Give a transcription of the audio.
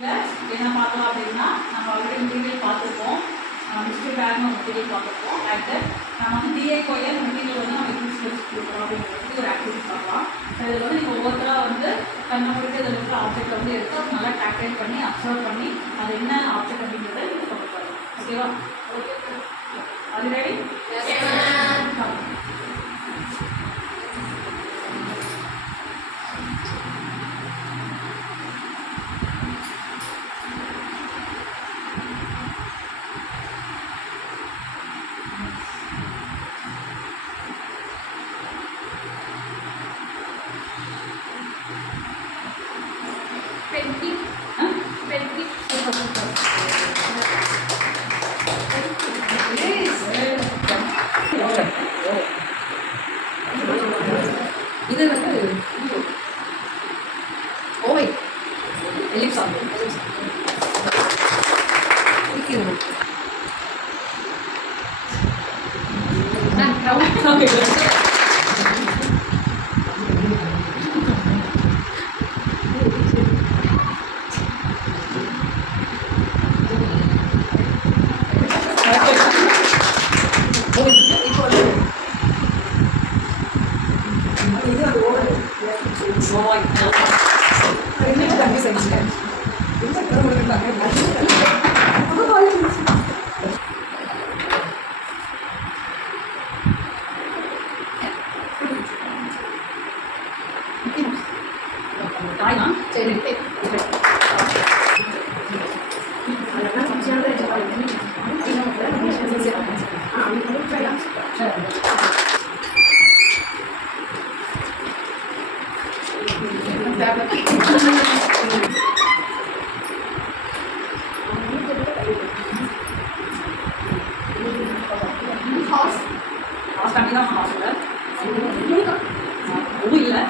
என்ன பார்த்தோம் அப்படின்னா நம்ம ஆல்ரெடி மெட்டீரியல் பார்த்துருக்கோம். மிஸ்டர் பேக் மெட்டீரியல் பார்த்துருக்கோம். அண்ட் நம்ம வந்து டிஐகோஎல் மெட்டீரியல் வந்து நம்ம யூஸ் வச்சு கொடுக்குறோம் அப்படிங்கிறது ஒரு ஆக்டிவிட்டி பார்க்கலாம். ஸோ இதில் வந்து நீங்கள் ஒவ்வொருத்தராக வந்து கண்ணை போயிட்டு இதில் இருக்கிற ஆப்ஜெக்டை வந்து எடுத்து அதை நல்லா டாக்டேட் பண்ணி அப்சர்வ் பண்ணி அது என்ன ஆப்ஜெக்ட் அப்படிங்கிறத நீங்கள் சொல்ல போகிறோம். ஓகேவா? அது ரெடி? இது வந்து ஓவை எலிப்ஸா சரி ஹாஸ்பிட்டல் இல்லை